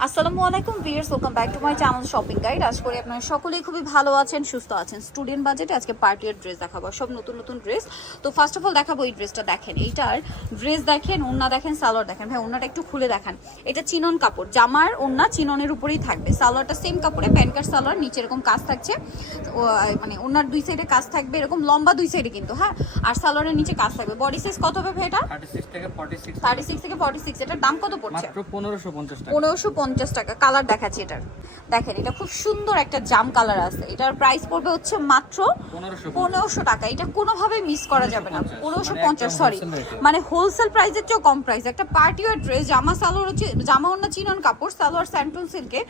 আসসালামু আলাইকুম viewers, welcome back to my channel shopping guide. আশা করি আপনারা সকলেই খুবই ভালো আছেন, সুস্থ আছেন। স্টুডেন্ট বাজেটে আজকে পার্টির ড্রেস দেখাবো, সব নতুন নতুন ড্রেস। তো ফার্স্ট অফ অল দেখাবো এই ড্রেসটা। দেখেন এইটার ড্রেস দেখেন, ওড়না দেখেন, সালোয়ার দেখেন। ভাই ওড়নাটা একটু খুলে দেখান। এটা চিনন কাপড়, জামার ওড়না চিননের উপরেই থাকবে। সালোয়ারটা সেম কাপড়ে, প্যান্টকার সালোয়ার, নিচে এরকম কাজ থাকছে, মানে ওড়নার দুই সাইডে কাজ থাকবে, এরকম লম্বা দুই সাইডে কিন্তু, হ্যাঁ। আর সালোয়ারের নিচে কাজ থাকবে। বডি সাইজ কত হবে ভাই এটা? 36 থেকে 46। এটার দাম কত পড়ছে? মাত্র 1550 টাকা। 1550 টাকা। কালার দেখাচ্ছি এটার, দেখেন এটা খুব সুন্দর একটা জাম কালার আছে। এটার প্রাইস পড়বে হচ্ছে মাত্র 1500 টাকা। এটা কোনোভাবে মিস করা যাবে না। 1550, সরি, মানে হোলসেল প্রাইসের চেয়েও কম প্রাইস। একটা পার্টি ওয়্যার ড্রেস, জামা সালোয়ার হচ্ছে, জামা ওড়না চিনন কাপড়, সালোয়ার স্যান্টন সিল্কে,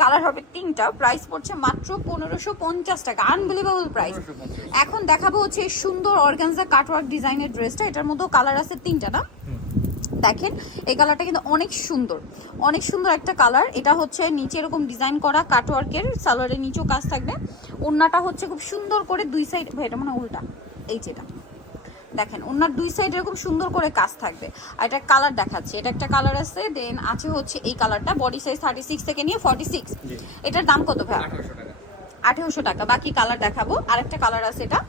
কালার হবে তিনটা। প্রাইস পড়ছে মাত্র 1550 টাকা। Unbelievable price. এখন দেখাবো হচ্ছে সুন্দর অর্গানজা কাটওয়ার্ক ডিজাইনের ড্রেসটা। এটার মধ্যেও কালার আছে তিনটা না? দেখেন এই কালারটা কিন্তু অনেক সুন্দর, অনেক সুন্দর একটা কালার। এটা হচ্ছে নিচে এরকম ডিজাইন করা কাটওয়ার্কের, সালোয়ারের নিচেও কাজ থাকবে। ওড়নাটা হচ্ছে খুব সুন্দর করে দুই সাইড, এটা মানে উল্টা, এই যেটা দেখেন ওড়নার দুই সাইড এরকম সুন্দর করে কাজ থাকবে। আর এটা কালার দেখাচ্ছে, এটা একটা কালার আছে, দেন আছে হচ্ছে এই কালারটা। বডি সাইজ 36 থেকে নিয়ে 46। এটার দাম কত ভাই? 1800 টাকা। বাকি কালার দেখাবো। আরেকটা কালার আছে, এটা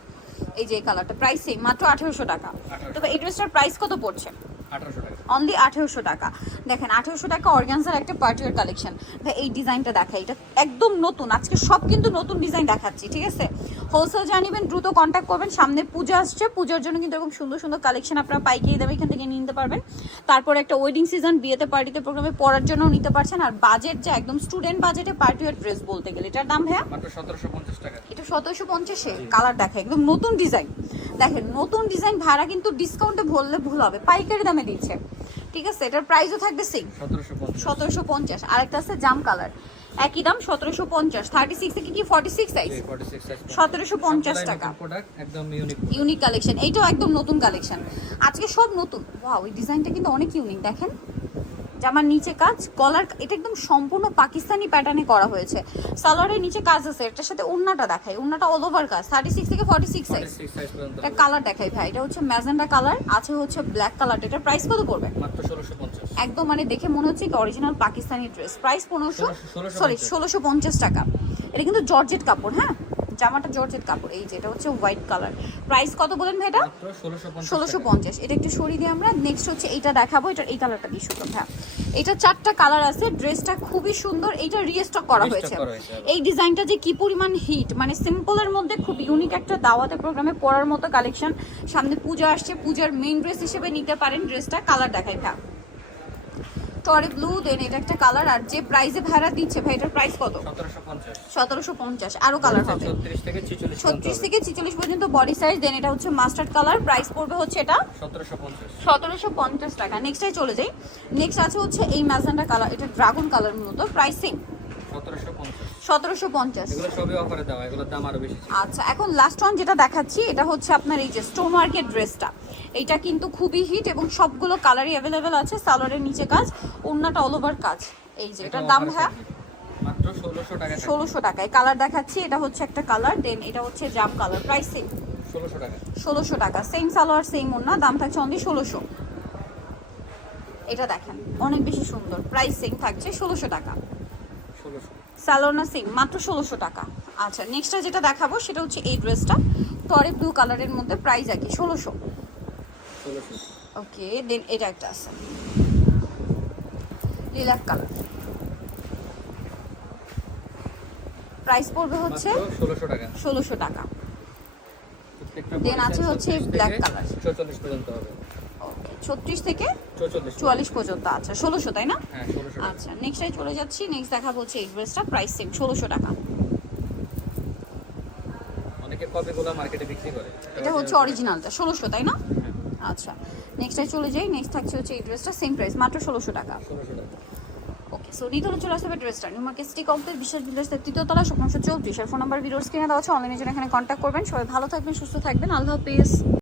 এই যে এই কালারটা, প্রাইস সেম, মাত্র 1800 টাকা। তবে এই ড্রেসটার প্রাইস কত পড়ছে? 1800 টাকা। অনলি 1800 টাকা। দেখেন 1800 টাকা অর্গানজার একটা পার্টিওয়ার কালেকশন। ভাই এই ডিজাইনটা দেখাই, এটা একদম নতুন। আজকে সব কিন্তু নতুন ডিজাইন দেখাচ্ছি, ঠিক আছে? হোলসেল জানিবেন, দ্রুত কন্ট্যাক্ট করবেন। সামনে পূজা আসছে, পূজার জন্য কিন্তু এরকম সুন্দর সুন্দর কালেকশন আপনারা পাইকারি দামে এখান থেকে নিতে পারবেন। তারপর একটা ওয়েডিং সিজন, বিয়েতে পার্টিতে প্রোগ্রামে পরার জন্য নিতে পারছেন। আর বাজেট যা একদম স্টুডেন্ট বাজেটে পার্টিওয়ার ড্রেস বলতে গেলে এটার দাম ভাইয়া মাত্র 1750 টাকা। এটা 1750-এ। কালার দেখা একদম নতুন ডিজাইন। দেখেন নতুন ডিজাইন, ভাড়া কিন্তু ডিসকাউন্টে বললে ভুল হবে, পাইকারি দামে দিচ্ছে, ঠিক আছে? এটার প্রাইসও থাকবে সেম 1750। আরেকটা আছে জাম কালার, একই দাম 1750। 36 থেকে কি 46 সাইজ? 1750 টাকা। একদম ইউনিক ইউনিক কালেকশন, এইটাও একদম নতুন কালেকশন। আজকে সব নতুন। ওয়াও, এই ডিজাইনটা কিন্তু অনেক ইউনিক। দেখেন জামার নিচে কাজ, কলার, এটা একদম সম্পূর্ণ পাকিস্তানি প্যাটার্নে করা হয়েছে। সালোয়ারের নিচে কাজ আছে। এটার সাথে ওড়নাটা দেখাই, ওড়নাটা অল ওভার কাজ। 36 থেকে 46 সাইজ। এটা কালার দেখাই ভাই, এটা হচ্ছে ম্যাজেন্ডা কালার, আছে হচ্ছে ব্ল্যাক কালার। এটার প্রাইস কত পড়বে? মাত্র 1650। একদম মানে দেখে মনে হচ্ছে কি অরিজিনাল পাকিস্তানি ড্রেস। প্রাইস 1650 টাকা। এটা কিন্তু জর্জেট কাপড়, হ্যাঁ, জামাটা জর্জেট কাপড়। এই যে এটা হচ্ছে হোয়াইট কালার। প্রাইস কত বলেন ভাই এটা? মাত্র 1650। এটা একটু সরিয়ে দিই আমরা। নেক্সট হচ্ছে এইটা দেখাবো। এটার এই কালারটা কি সুন্দর, হ্যাঁ। এটা 4টা কালার আছে। ড্রেসটা খুবই সুন্দর। এইটা রিস্টক করা হয়েছে। এই ডিজাইনটা যে কি পরিমাণ হিট, মানে সিম্পলের মধ্যে খুব ইউনিক একটা দাওয়াতে প্রোগ্রামে পরার মতো কালেকশন। সামনে পূজা আসছে, পূজার মেইন ড্রেস হিসেবে নিতে পারেন ড্রেসটা। কালার দেখাই ভাই, টরে ব্লু, দেন এটা একটা কালার। আর যে প্রাইসে ভাড়া দিচ্ছে ভাই, এটার প্রাইস কত? 1750। আরো কালার হবে 36 থেকে 46 পর্যন্ত বডি সাইজ। দেন এটা হচ্ছে মাস্টার্ড কালার। প্রাইস পড়বে হচ্ছে এটা 1750 টাকা। নেক্সটে চলে যাই। নেক্সট আছে হচ্ছে এই ম্যাজেন্ডা কালার, এটা ড্রাগন কালার মূলত। Price same 1750। এগুলো সবই অফারে দেওয়া, এগুলোর দাম আরো বেশি। আচ্ছা, এখন লাস্ট ওয়ান যেটা দেখাচ্ছি, এটা হচ্ছে আপনার এই যে স্টোন ওয়ার্কের ড্রেসটা। এটা কিন্তু খুবই হিট এবং সবগুলো কালারই অ্যাভেলেবেল আছে। সালোয়ারের নিচে কাজ, ওড়নাটা অল ওভার কাজ। এই যে এটার দাম হ্যাঁ মাত্র 1600 টাকা। 1600 টাকায়। কালার দেখাচ্ছি, এটা হচ্ছে একটা কালার, দেন এটা হচ্ছে জাম কালার। প্রাইস সেম 1600 টাকা। 1600 টাকা। সেম সালোয়ার সেম ওড়না, দাম থাকছে অনলি 1600। এটা দেখেন অনেক বেশি সুন্দর। প্রাইস সেম থাকছে 1600 টাকা। 1600 সালোনা সেম, মাত্র 1600 টাকা। আচ্ছা, নেক্সটটা যেটা দেখাবো সেটা হচ্ছে এই ড্রেসটা, টরে ব্লু কালারের মধ্যে। প্রাইস একই 1600। ওকে, দেন এটা একটা আছে লিলাক কালার। প্রাইস পড়বে হচ্ছে 1600 টাকা। 1600 টাকা। প্রত্যেকটা দেন আছে হচ্ছে ব্ল্যাক কালার। 44 পর্যন্ত হবে। ওকে, 36 থেকে 44 পর্যন্ত। আচ্ছা 1600, তাই না? হ্যাঁ 1600 টাকা। আচ্ছা, নেক্সটে চলে যাচ্ছি। নেক্সট দেখাবো হচ্ছে এই ড্রেসটা। প্রাইস সেম 1600 টাকা। অনেকে কপিগুলো মার্কেটে বিক্রি করে। এটা হচ্ছে অরিজিনালটা 1600, তাই না? আচ্ছা, নেক্সটে চলে যাই। নেক্সট থাকছে হচ্ছে এই ড্রেসটা, সেম প্রাইস, মাত্র 1600 টাকা। 1600 টাকা। ওকে, সো নিতে হলে চলে আসতে হবে ড্রেসটা নিউ মার্কেট সিটি কমপ্লেক্স, বিশেষ বিল্ডার্সের 3য় তলা, 1734। ফোন নাম্বার ভিডিওর স্ক্রিনে দেওয়া আছে, অনলাইনে জন্য এখানে কন্ট্যাক্ট করবেন। সবাই ভালো থাকবেন, সুস্থ থাকবেন। আল্লাহ হাফেজ।